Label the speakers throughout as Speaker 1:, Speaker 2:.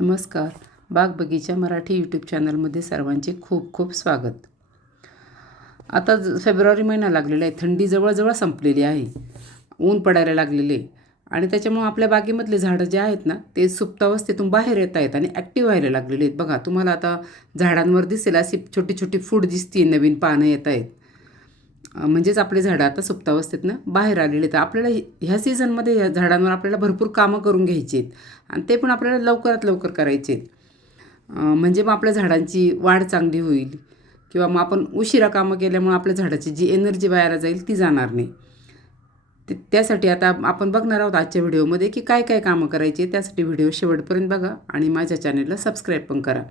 Speaker 1: नमस्कार. बाग बगीचा मराठी यूट्यूब चॅनलमध्ये सर्वांचे खूप खूप स्वागत. आता ज- फेब्रुवारी महिना लागलेला आहे. थंडी जवळजवळ संपलेली आहे. ऊन पडायला लागलेले आणि त्याच्यामुळं आपल्या बागेमधले झाडं जे आहेत ना ते सुप्तावस्थेतून बाहेर येत आहेत आणि ॲक्टिव्ह व्हायला लागलेले आहेत. बघा तुम्हाला आता झाडांवर दिसेल अशी छोटी छोटी फूड दिसते नवीन पानं येत आहेत. म्हणजेच आपले झाडं आता सुप्तावस्थेतनं बाहेर आलेले आहेत. आपल्याला ह्या सीझनमध्ये ह्या झाडांवर आपल्याला भरपूर कामं करून घ्यायची आहेत. आणि ते पण आपल्याला लवकरात लवकर करायचे आहेत. म्हणजे मग आपल्या झाडांची वाढ चांगली होईल. किंवा मग आपण उशिरा कामं केल्यामुळे आपल्या झाडाची जी एनर्जी वायाला जाईल ती जाणार नाही. ते त्यासाठी आता आपण बघणार आहोत आजच्या व्हिडिओमध्ये की काय काय कामं करायची त्यासाठी व्हिडिओ शेवटपर्यंत बघा आणि माझ्या चॅनेलला सबस्क्राईब पण करा.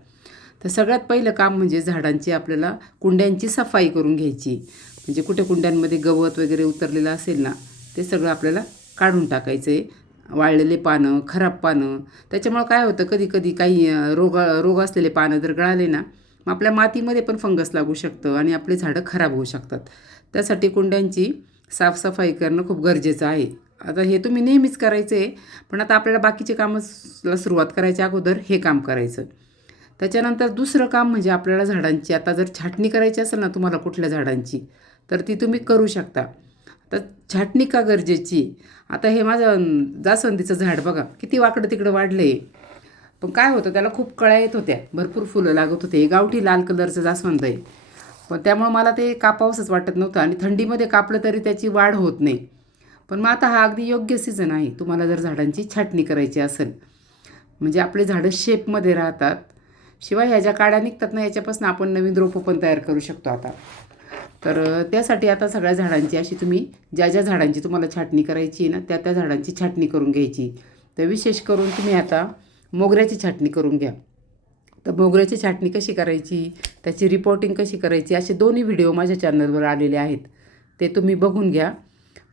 Speaker 1: तर सगळ्यात पहिलं काम म्हणजे झाडांची आपल्याला कुंड्यांची सफाई करून घ्यायची. म्हणजे कुठे कुंड्यांमध्ये गवत वगैरे उतरलेलं असेल ना ते सगळं आपल्याला काढून टाकायचं आहे वाळलेले पानं खराब पानं. त्याच्यामुळं काय होतं कधी कधी काही रोग रोग असलेले पानं जर गळाले ना मग आपल्या मातीमध्ये पण फंगस लागू शकतं आणि आपली झाडं खराब होऊ शकतात. त्यासाठी कुंड्यांची साफसफाई करणं खूप गरजेचं आहे. आता हे तुम्ही नेहमीच करायचं आहे पण आता आपल्याला बाकीचे कामंला सुरुवात करायच्या अगोदर हे काम करायचं. त्याच्यानंतर दुसरं काम म्हणजे आपल्याला झाडांची आता जर छाटणी करायची असेल ना तुम्हाला कुठल्या झाडांची तर ती तुम्ही करू शकता. आता छाटणी का गरजेची? आता हे माझं जास्वंदीचं झाड बघा किती वाकडं तिकडं वाढले पण काय होतं त्याला खूप कळ्या येत होत्या. भरपूर फुलं लागत होते. गावठी लाल कलरचं जास्वंद आहे. पण त्यामुळं मला ते कापावंसंच वाटत नव्हतं आणि थंडीमध्ये कापलं तरी त्याची वाढ होत नाही. पण मग आता हा अगदी योग्य सीझन आहे. तुम्हाला जर झाडांची छाटणी करायची असेल म्हणजे आपले झाडं शेपमध्ये राहतात. शिवाय ह्या ज्या काड्या निघतात ना याच्यापासून आपण नवीन रोपं पण तयार करू शकतो आता. तर त्यासाठी आता सगळ्या झाडांची अशी तुम्ही ज्या ज्या झाडांची तुम्हाला छाटणी करायची आहे ना त्या त्या झाडांची छाटणी करून घ्यायची. तर विशेष करून तुम्ही आता मोगऱ्याची छाटणी करून घ्या. तर मोगऱ्याची छाटणी कशी करायची त्याची रिपोर्टिंग कशी करायची असे दोन्ही व्हिडिओ माझ्या चॅनलवर आलेले आहेत. ते तुम्ही बघून घ्या.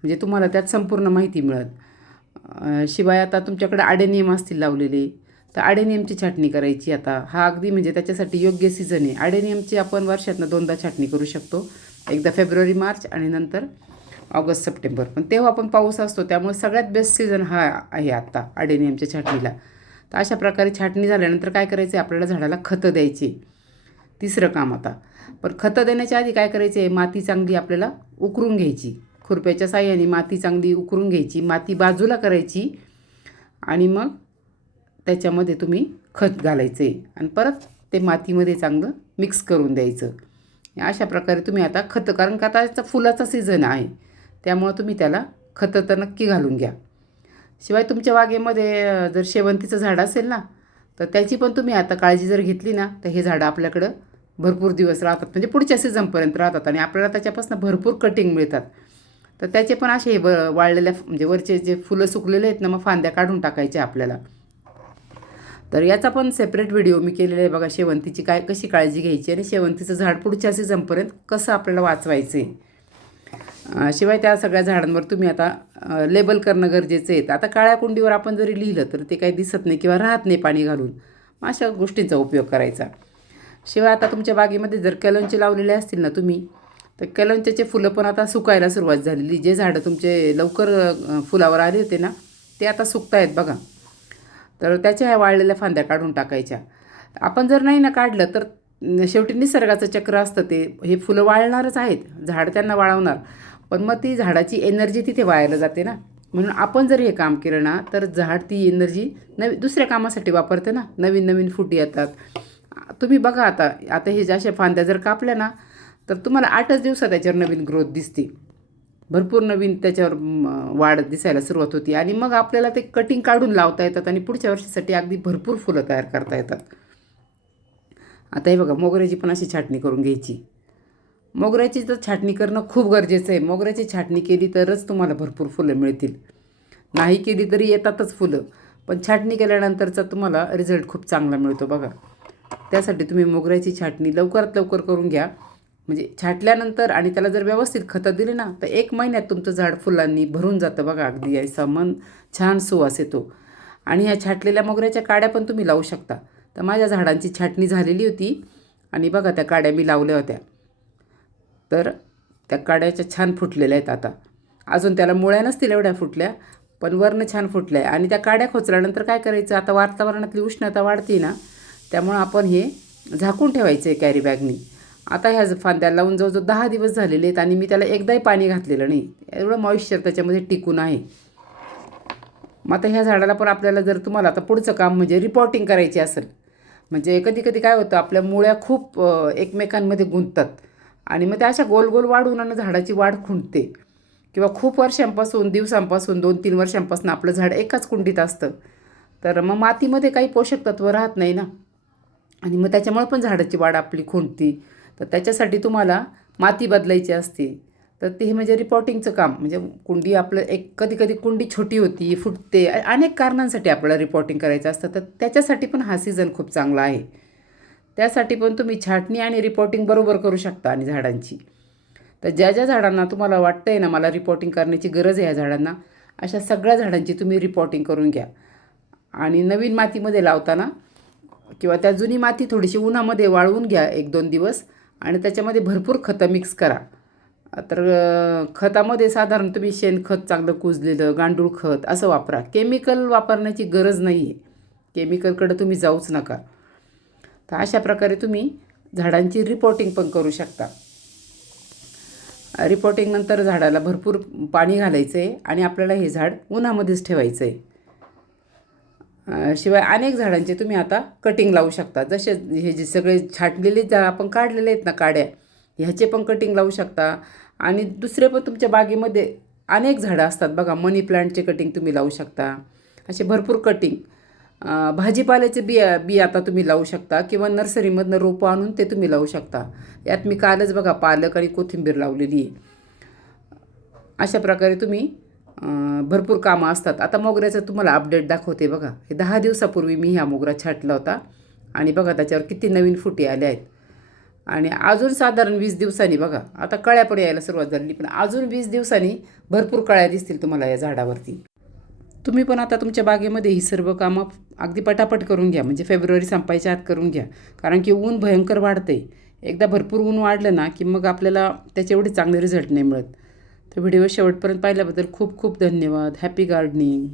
Speaker 1: म्हणजे तुम्हाला त्यात संपूर्ण माहिती मिळत शिवाय आता तुमच्याकडे आडेनियम असतील लावलेले. तर आडेनियमची छाटणी करायची आता. हा अगदी म्हणजे त्याच्यासाठी योग्य सीझन आहे. आडेनियमची आपण वर्षातनं दोनदा छाटणी करू शकतो. एकदा फेब्रुवारी मार्च आणि नंतर ऑगस्ट सप्टेंबर. पण तेव्हा पण पाऊस असतो त्यामुळे सगळ्यात बेस्ट सीझन हा आहे आत्ता आडेनियमच्या छाटणीला. तर अशा प्रकारे छाटणी झाल्यानंतर काय करायचं आहे आपल्याला झाडाला खतं द्यायची. तिसरं काम आता. पण खतं देण्याच्या आधी काय करायचं आहे माती चांगली आपल्याला उकरून घ्यायची. खुरप्याच्या साह्याने माती चांगली उकरून घ्यायची. माती बाजूला करायची आणि मग त्याच्यामध्ये तुम्ही खत घालायचं आहे आणि परत ते मातीमध्ये चांगलं मिक्स करून द्यायचं. अशा प्रकारे तुम्ही आता खतं कारण का आता फुलाचा सीझन आहे. त्यामुळं तुम्ही त्याला खतं तर नक्की घालून घ्या. शिवाय तुमच्या बागेमध्ये जर शेवंतीचं झाड असेल ना तर त्याची पण तुम्ही आता काळजी जर घेतली ना तर हे झाडं आपल्याकडं भरपूर दिवस राहतात. म्हणजे पुढच्या सीझनपर्यंत राहतात आणि आपल्याला त्याच्यापासून भरपूर कटिंग मिळतात. तर त्याचे पण असे व वाळलेल्या म्हणजे वरचे जे फुलं सुकलेले आहेत ना मग फांद्या काढून टाकायच्या आपल्याला. तर याचा पण सेपरेट व्हिडिओ मी केलेला आहे बघा शेवंतीची काय कशी काळजी घ्यायची आणि शेवंतीचं झाड पुढच्या सीझनपर्यंत कसं आपल्याला वाचवायचं आहे शिवाय त्या सगळ्या झाडांवर तुम्ही आता लेबल करणं गरजेचं आहे. आता काळ्या कुंडीवर आपण जरी लिहिलं तर ते काही दिसत नाही किंवा राहत नाही पाणी घालून. मग अशा गोष्टींचा उपयोग करायचा. शिवाय आता तुमच्या बागेमध्ये जर कॅलोनचे लावलेले असतील ना तुम्ही तर कॅलोनच्याचे फुलं पण आता सुकायला सुरुवात झालेली. जे झाडं तुमचे लवकर फुलावर आले होते ना ते आता सुकतायत बघा. तर त्याच्या ह्या वाळलेल्या फांद्या काढून टाकायच्या. आपण जर नाही ना काढलं तर शेवटी निसर्गाचं चक्र असतं ते. हे फुलं वाळणारच आहेत. झाड त्यांना वाळवणार. पण मग ती झाडाची एनर्जी तिथे वायाला जाते ना. म्हणून आपण जर हे काम केलं ना तर झाड ती एनर्जी नवी दुसऱ्या कामासाठी वापरते ना. नवीन नवीन फुटी येतात. तुम्ही बघा आता. आता हे ज्या फांद्या जर कापल्या ना तर तुम्हाला आठच दिवसात त्याच्यावर नवीन ग्रोथ दिसते भरपूर नवीन त्याच्यावर वाढ दिसायला सुरुवात होती. आणि मग आपल्याला ते कटिंग काढून लावता येतात आणि पुढच्या वर्षीसाठी अगदी भरपूर फुलं तयार करता येतात. आता हे बघा मोगऱ्याची पण अशी छाटणी करून घ्यायची. मोगऱ्याची तर छाटणी करणं खूप गरजेचं आहे. मोगऱ्याची छाटणी केली तरच तुम्हाला भरपूर फुलं मिळतील. नाही केली तरी येतातच फुलं. पण छाटणी केल्यानंतरचा तुम्हाला रिझल्ट खूप चांगला मिळतो बघा. त्यासाठी तुम्ही मोगऱ्याची छाटणी लवकरात लवकर करून घ्या. म्हणजे छाटल्यानंतर आणि त्याला जर व्यवस्थित खतं दिली ना तर एक महिन्यात तुमचं झाड फुलांनी भरून जातं बघा अगदी. यायचा मन छान सुवास येतो. आणि ह्या छाटलेल्या मोगऱ्याच्या काड्या पण तुम्ही लावू शकता. तर माझ्या झाडांची छाटणी झालेली होती आणि बघा त्या काड्या मी लावल्या होत्या. तर त्या काड्याच्या छान फुटलेल्या आहेत आता. अजून त्याला मुळ्या नसतील एवढ्या फुटल्या पण वर्ण छान फुटलं आहे आणि त्या काड्या खोचल्यानंतर काय करायचं? आता वातावरणातली उष्णता वाढते ना त्यामुळं आपण हे झाकून ठेवायचं आहे कॅरी बॅगनी आता ह्या फांद्याला फांद्या लावून जवळजवळ दहा दिवस झालेले आहेत आणि मी त्याला एकदाही पाणी घातलेलं नाही. एवढं मॉइश्चर त्याच्यामध्ये टिकून आहे. मग आता ह्या झाडाला पण आपल्याला जर तुम्हाला आता पुढचं काम म्हणजे रिपोर्टिंग करायची असेल म्हणजे कधी कधी काय होतं आपल्या मुळ्या खूप एकमेकांमध्ये गुंततात. आणि मग त्या अशा गोल गोल वाढून आणि झाडाची वाढ खुंटते. किंवा खूप वर्षांपासून दिवसांपासून दोन तीन वर्षांपासून आपलं झाड एकाच कुंडीत असतं. तर मग मातीमध्ये काही पोषक तत्व राहत नाही ना. आणि मग त्याच्यामुळे पण झाडाची वाढ आपली खुंटती. तर त्याच्यासाठी तुम्हाला माती बदलायची असते. तर ते हे म्हणजे रिपोर्टिंगचं काम म्हणजे कुंडी आपलं एक कधी कधी कुंडी छोटी होती फुटते अनेक कारणांसाठी आपल्याला रिपोर्टिंग करायचं असतं. तर त्याच्यासाठी पण हा सीझन खूप चांगला आहे. त्यासाठी पण तुम्ही छाटणी आणि रिपोर्टिंग बरोबर करू शकता आणि झाडांची. तर ज्या ज्या झाडांना तुम्हाला वाटतं आहे ना मला रिपोर्टिंग करण्याची गरज आहे या झाडांना अशा सगळ्या झाडांची तुम्ही रिपोर्टिंग करून घ्या. आणि नवीन मातीमध्ये लावताना किंवा त्या जुनी माती थोडीशी उन्हामध्ये वाळवून घ्या एक दोन दिवस. आणि त्याच्यामध्ये भरपूर खतं मिक्स करा. तर खतामध्ये साधारण तुम्ही शेणखत चांगलं कुजलेलं गांडूळ खत असं वापरा. केमिकल वापरण्याची गरज नाही आहे केमिकलकडं तुम्ही जाऊच नका. तर अशा प्रकारे तुम्ही झाडांची रिपोर्टिंग पण करू शकता. रिपोर्टिंगनंतर झाडाला भरपूर पाणी घालायचं आहे आणि आपल्याला हे झाड उन्हामध्येच ठेवायचं आहे शिवाय अनेक झाडांचे तुम्ही आता कटिंग लावू शकता. जसे हे जे सगळे छाटलेले जा आपण काढलेले आहेत ना काड्या ह्याचे पण कटिंग लावू शकता. आणि दुसरे पण तुमच्या बागेमध्ये अनेक झाडं असतात बघा मनी प्लांटचे कटिंग तुम्ही लावू शकता. असे भरपूर कटिंग भाजीपाल्याचे बिया बी आता तुम्ही लावू शकता किंवा नर्सरीमधनं रोपं आणून ते तुम्ही लावू शकता. यात मी कालच बघा पालक आणि कोथिंबीर लावलेली आहे. अशा प्रकारे तुम्ही भरपूर कामं असतात. आता मोगऱ्याचं तुम्हाला अपडेट दाखवते बघा. हे दहा दिवसापूर्वी मी ह्या मोगरा छाटला होता. आणि बघा त्याच्यावर किती नवीन फुटी आल्या आहेत. आणि अजून साधारण वीस दिवसांनी बघा. आता कळ्या पण यायला सुरुवात झाली पण अजून वीस दिवसांनी भरपूर कळ्या दिसतील तुम्हाला या झाडावरती. तुम्ही पण आता तुमच्या बागेमध्ये ही सर्व कामं अगदी पटापट करून घ्या. म्हणजे फेब्रुवारी संपायच्या आत करून घ्या. कारण की ऊन भयंकर वाढते एकदा भरपूर ऊन वाढलं ना की मग आपल्याला त्याचे एवढे चांगले रिझल्ट नाही मिळत. तर व्हिडिओ शेवटपर्यंत पाहिल्याबद्दल खूप खूप धन्यवाद. Happy gardening